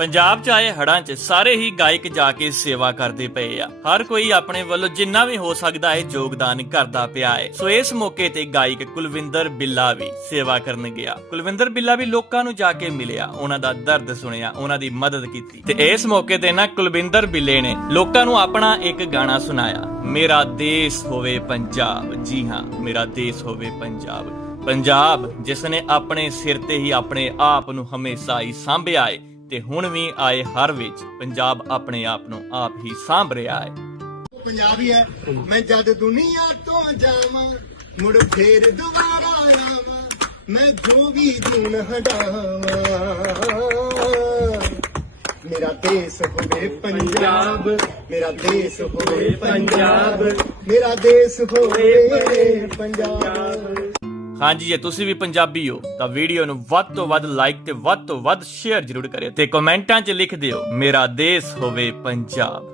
ਪੰਜਾਬ 'ਚ ਆਏ ਹੜਾਂ 'ਚ ਸਾਰੇ ਹੀ ਗਾਇਕ ਜਾ ਕੇ ਸੇਵਾ ਕਰਦੇ ਪਏ ਆ। ਹਰ ਕੋਈ ਆਪਣੇ ਵੱਲੋਂ ਜਿੰਨਾ ਵੀ ਹੋ ਸਕਦਾ ਹੈ ਯੋਗਦਾਨ ਕਰਦਾ ਪਿਆ ਹੈ। ਸੋ ਇਸ ਮੌਕੇ ਤੇ ਗਾਇਕ ਕੁਲਵਿੰਦਰ ਬਿੱਲਾ ਵੀ ਸੇਵਾ ਕਰਨ ਗਿਆ। ਕੁਲਵਿੰਦਰ ਬਿੱਲਾ ਵੀ ਲੋਕਾਂ ਨੂੰ ਜਾ ਕੇ ਮਿਲਿਆ। ਉਹਨਾਂ ਦਾ ਦਰਦ ਸੁਣਿਆ, ਉਹਨਾਂ ਦੀ ਮਦਦ ਕੀਤੀ। ਤੇ ਇਸ ਮੌਕੇ ਤੇ ਨਾ ਕੁਲਵਿੰਦਰ ਬਿੱਲੇ ਨੇ ਲੋਕਾਂ ਨੂੰ ਆਪਣਾ ਇੱਕ ਗਾਣਾ ਸੁਣਾਇਆ। ਮੇਰਾ ਦੇਸ਼ ਹੋਵੇ ਪੰਜਾਬ। ਜੀ ਹਾਂ, ਮੇਰਾ ਦੇਸ਼ ਹੋਵੇ ਪੰਜਾਬ। ਪੰਜਾਬ ਜਿਸ ਨੇ ਆਪਣੇ ਸਿਰ ਤੇ ਹੀ ਆਪਣੇ ਆਪ ਨੂੰ ਹਮੇਸ਼ਾ ਹੀ ਸਾਂਭਿਆ ਏ ਤੇ ਹੁਣ ਵੀ ਆਏ ਹਰ ਵਿੱਚ, ਪੰਜਾਬ ਆਪਣੇ ਆਪ ਨੂੰ ਆਪ ਹੀ ਸਾਂਭ ਰਿਹਾ ਹੈ। ਉਹ ਪੰਜਾਬੀ ਹੈ, ਮੈਂ ਜਦ ਦੁਨੀਆ ਤੋਂ ਜਾਵਾਂ, ਮੁੜ ਫੇਰ ਦੁਬਾਰਾ ਆਵਾਂ, ਮੈਂ ਜੋ ਵੀ ਦਿਨ ਹਟਾਵਾਂ। ਮੇਰਾ ਦੇਸ਼ ਹੋਵੇ ਪੰਜਾਬ, ਮੇਰਾ ਦੇਸ਼ ਹੋਵੇ ਪੰਜਾਬ, ਮੇਰਾ ਦੇਸ਼ ਹੋਵੇ ਪੰਜਾਬ। ਹਾਂਜੀ, ਜੇ ਤੁਸੀਂ ਵੀ ਪੰਜਾਬੀ ਹੋ, ਤਾਂ ਵੀਡੀਓ ਨੂੰ ਵੱਧ ਤੋਂ ਵੱਧ ਲਾਈਕ ਤੇ ਵੱਧ ਤੋਂ ਵੱਧ ਸ਼ੇਅਰ ਜ਼ਰੂਰ ਕਰਿਓ ਤੇ ਕਮੈਂਟਾਂ 'ਚ ਲਿਖ ਦਿਓ, ਮੇਰਾ ਦੇਸ਼ ਹੋਵੇ ਪੰਜਾਬ।